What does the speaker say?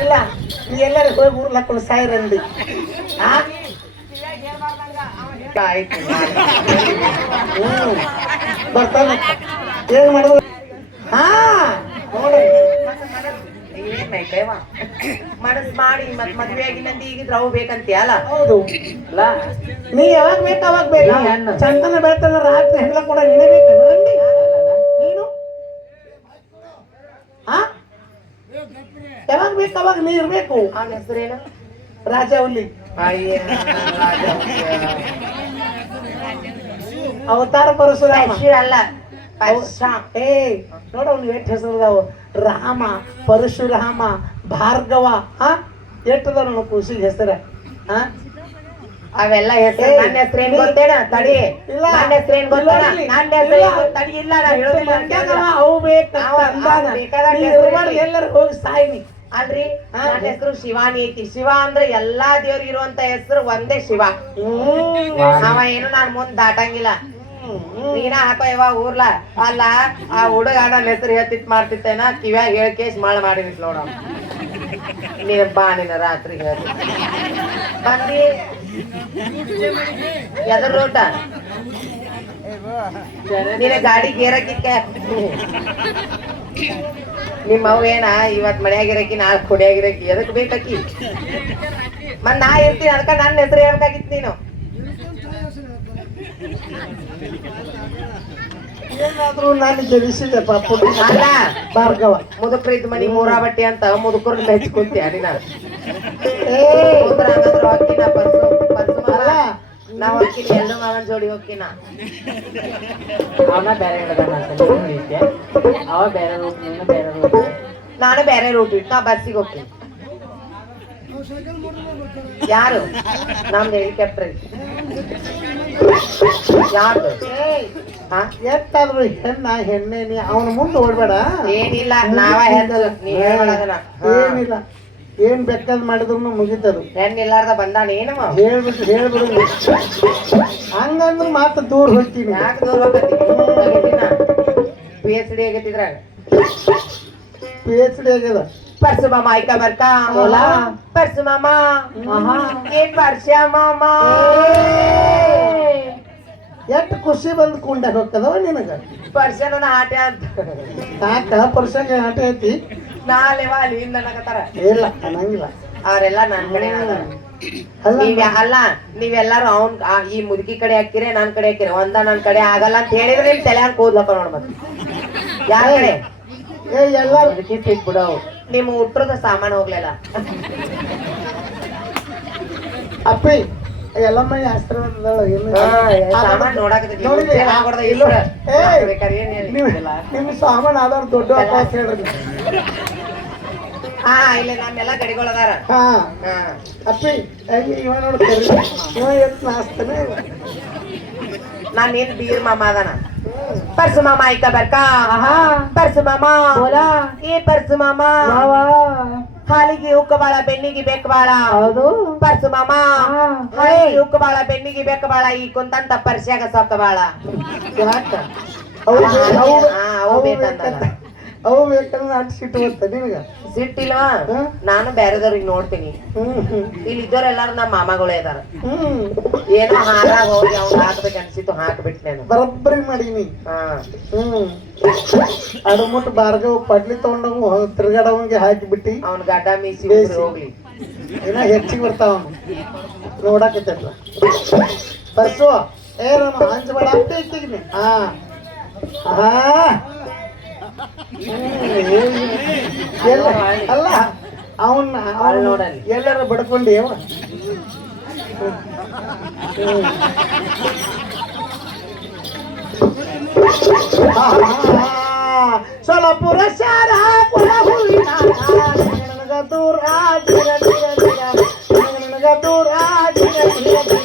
ಇಲ್ಲ ನೀ ಎಲ್ಲರೂ ಹೋಗಿ ಊರ್ಲಾಕೊಂಡು ಸಾಯಿರಂದು ಆಯ್ತು ಬರ್ತಾನೆ ಏನ್ ಮಾಡುದು ಹಾ ನೋಡಿ ಮನಸ್ ಮಾಡಿ ಮತ್ ಮದ್ವೆ ಆಗಿಲ್ಲಂತ ಈಗಿದ್ರೆ ಅವು ಬೇಕಂತೀಯ ಅಲ್ಲ ಹೌದು ಅಲ್ಲ ನೀ ಯಾವಾಗ ಬೇಕು ಅವಾಗ ಬೇಕು ಚಂದನ ಬೆಳ್ತಾನ ರಾತ್ರಿ ಹೆಣ್ಲ ಕೂಡ ನೀನೇ ಬೇಕು ನೀನು ಯಾವಾಗ ಬೇಕು ಅವಾಗ ನೀ ಇರ್ಬೇಕು ಅವನ ಹೆಸರೇನು ರಾಜವಲ್ಲಿ ಅವತಾರ ಪರಶುರಾಮ ಅಲ್ಲ ಏ ನೋಡ ಅವ್ನು ಎಷ್ಟು ಹೆಸರು ರಾಮ ಪರಶುರಾಮ ಭಾರ್ಗವ ಎಷ್ಟದ ನೋಡ ಖುಷಿಗೆ ಹೆಸರ ಅವೆಲ್ಲ ಹೆಸರು ನನ್ನ ಹೆಸರೇನು ಗೊತ್ತೇನ ತಡಿ ಇಲ್ಲ ನನ್ನ ಹೆಸರೇನು ಗೊತ್ತೇನ ನನ್ನ ಹೆಸರು ತಡಿ ಇಲ್ಲ ನಾ ಹೇಳೋದಿಲ್ಲ ಅವು ಬೇಕು ಎಲ್ಲರೂ ಹೋಗಿ ಸಾಯ್ನಿ ಅಲ್ರಿ ನನ್ನ ಹೆಸರು ಶಿವಾನಿ ಐತಿ ಶಿವ ಅಂದ್ರೆ ಎಲ್ಲಾ ದೇವ್ರಿಗೆ ಇರುವಂತ ಹೆಸರು ಒಂದೇ ಶಿವ ಅವ ಏನು ನಾನ್ ಮುಂದ್ ದಾಟಂಗಿಲ್ಲ ನೀನ ಹಾಕೋ ಇವಾಗ ಊರ್ಲ ಅಲ್ಲ ಆ ಹುಡುಗ ನನ್ನ ಹೆಸರು ಹೇಳ್ತಿತ್ ಮಾಡ್ತಿತ್ತೇನ ಕಿವ್ಯಾಗ ಹೇಳ್ಕೇಸ್ ಮಾಡಿಬಿಟ್ ನೋಡ ನೀನ್ ಬಾ ನೀನ ರಾತ್ರಿ ಹೇಳ್ತಿ ಬಂದಿ ಎದ್ರ ರೋಟ ನೀನ ಗಾಡಿ ಗೇರಕ್ಕಿಕ್ಕ ನಿಮ್ಮ ಅವ್ ಏನ ಇವತ್ ಮನ್ಯಾಗಿರಕಿ ನಾಳೆ ಕುಡಿಯಾಗಿರಕಿ ಎದಕ್ ಬೇಕಿ ಮತ್ ನಾ ಇರ್ತೀನಿ ಅದಕ್ಕ ನನ್ನ ಹೆಸರು ಹೇಳ್ಬೇಕಾಗಿತ್ತು ನೀನು ಏನಾದ್ರು ನಾನು ಜನಿಸಿದೆ ಪಾಪ ಅಲ್ಲ ಭಾರ್ಗವ ಮುದುಕ್ರಿದ್ ಮನಿ ಮೂರಾ ಬಟ್ಟೆ ಅಂತ ಮುದುಕರ್ನ ಮೆಚ್ಕೊಂತೀಯ ನೀನ ಹೋಗ್ತೀನ ಅಲ್ಲ ನಾವ್ ಹೋಗ್ತೀನಿ ಎರಡು ಮಾವನ್ ಜೋಡಿ ಹೋಗ್ತೀನ ಅವನ ಬೇರೆ ಅವ ಬೇರೆ ರೂಟ್ ನೀನು ಬೇರೆ ರೂಟ್ ನಾನು ಬೇರೆ ರೂಟ್ ಇಟ್ಟು ನಾ ಬಸ್ಸಿಗೆ ಹೋಗ್ತೀನಿ ಯಾರು ನಮ್ದು ಹೆಲಿಕಾಪ್ಟರ್ ಯಾರ್ದು ಎಷ್ಟಾದ್ರು ಹೆಣ್ಣೆ ನೀ ಅವನ ಮುಂದೆ ಓಡ್ಬೇಡ ಏನಿಲ್ಲ ನಾವ ಏನಿಲ್ಲ ಏನ್ ಬೇಕಾದ್ ಮಾಡಿದ್ರು ಮುಗಿತದು ಹೆಣ್ಣಿಲ್ಲಾರ್ದ ಬಂದಾನ ಏನು ಹೇಳ್ಬಿಡು ಹಂಗಂದ್ರ ಮಾತ್ರ ದೂರ ಹೋಗ್ತೀನಿ ಯಾಕೆ ದೂರ ಹೋಗ್ತೀನಿ PhD ಆಗತ್ತಿದ್ರಾಗ PhD ಆಗ್ಯದ ಪರ್ಸು ಮಾಮ ಆಯ್ಕ ಬರ್ತಾ ಪರ್ಸು ಮಾಮ ಏನ್ ವರ್ಷ ಮಾಮ ಎಷ್ಟು ಖುಷಿ ಬಂದ್ ಕುಂಡಾಗ ಹೋಗ್ತದವ ನಿನಗ ಪರ್ಸನ ಆಟೆ ಅಂತ ಯಾಕ ಪರ್ಸಗೆ ಆಟೆ ಐತಿ ನಾಳೆ ವಾಲಿ ಇಂದ ನಗತಾರ ಇಲ್ಲ ಅನ್ನಂಗಿಲ್ಲ ಅವರೆಲ್ಲ ನನ್ ಕಡೆ ಅಲ್ಲ ನೀವೆಲ್ಲಾರು ಅವ್ನ್ ಈ ಮುದುಕಿ ಕಡೆ ಹಾಕಿರೆ ನನ್ ಕಡೆ ಹಾಕಿರೆ ಒಂದ ನನ್ ಕಡೆ ಆಗಲ್ಲ ಅಂತ ಹೇಳಿದ್ರೆ ನಿಮ್ ತಲೆ ಹಾಕಿ ಕೂದ್ಲಪ್ಪ ನೋಡ್ ಮತ್ತೆ ಯಾರ ಕಡೆ ಎಲ್ಲ ಮುದುಕಿ ಬಿಡವು ನಿಮ್ ಹುಟ್ರದ ಸಾಮಾನು ಹೋಗ್ಲಿಲ್ಲ ಅಪ್ಪಿ ಎಲ್ಲಮ್ಮ ಆಶೀರ್ವಾದ ಸಾಮಾನ್ ನೋಡಾಕ ನಿಮ್ ಸಾಮಾನ್ ಆದವ್ರ ದೊಡ್ಡ ಅಪ್ಪ ಹೇಳ್ರಿ ಇಲ್ಲ ನಮ್ಮೆಲ್ಲ ಗಡಿಗಳದಾರ ಅಪ್ಪಿ ಇವ ನೋಡ್ತೀರಿ ಇವ ಎತ್ ನಾಸ್ತಾನೆ ನಾನೇನ್ ಬೀರ್ ಮಾಮ ಅದಾನ ಪರ್ಸು ಮಾಮ ಆಯ್ತಾ ಬರ್ಕಾ ಪರ್ಸು ಮಾಮ ಏ ಪರ್ಸು ಮಾಮ ಹಾಲಿಗೆ ಉಕ್ಕಬಾಳ ಬೆನ್ನಿಗೆ ಬೇಕಬಾಳ ಹೌದು ಪರ್ಸು ಮಾಮ ಹಾಲಿಗೆ ಉಕ್ಕಬಾಳ ಬೆನ್ನಿಗೆ ಬೇಕಬಾಳ ಈ ಕುಂತಂತ ಪರ್ಸ್ಯಾಗ ಸೊಕ್ಕಬಾಳ ಅವು ಬೇಕಂದ್ರೆ ಅಟ್ ಸಿಟ್ಟು ಬರ್ತದೆ ನಿನಗ ಸಿಟ್ಟಿಲ್ವಾ ನಾನು ಬೇರೆದವ್ರಿಗೆ ನೋಡ್ತೀನಿ ಇಲ್ಲಿ ಇದ್ದವ್ರ ಎಲ್ಲಾರು ನಮ್ಮ ಮಾಮಗಳೇ ಅದಾರ ಏನೋ ಹಾರ ಹೋಗಿ ಅವ್ನು ಹಾಕ್ಬೇಕು ಅನ್ಸಿತ್ತು ಹಾಕ್ಬಿಟ್ಟು ನಾನು ಬರೋಬ್ಬರಿ ಮಾಡೀನಿ ಅಡಮುಟ್ಟು ಭಾರ್ಗವ್ ಪಡ್ಲಿ ತಗೊಂಡವ್ ತಿರ್ಗಾಡವಂಗೆ ಹಾಕಿಬಿಟ್ಟಿ ಅವ್ನ ಗಡ್ಡ ಮೀಸಿ ಹೋಗ್ಲಿ ಏನ ಹೆಚ್ಚಿಗೆ ಬರ್ತಾವ ನೋಡಾಕತ್ತಲ್ಲ ಪರ್ಸು ಏನ ಹಂಚಬೇಡ ಅಂತ ಇಟ್ಟಿದ್ದೀನಿ ಅಲ್ಲ ಅವನ್ನ ನೋಡ ಎಲ್ಲಾರ ಬಡ್ಕೊಂಡಿ ಅವ ಸೊಲಪುರ ಶಾರ ಪುರ ಹೂವಿನ ನನಗ ದೂರ ದೂರ ದೂರ ದೂರ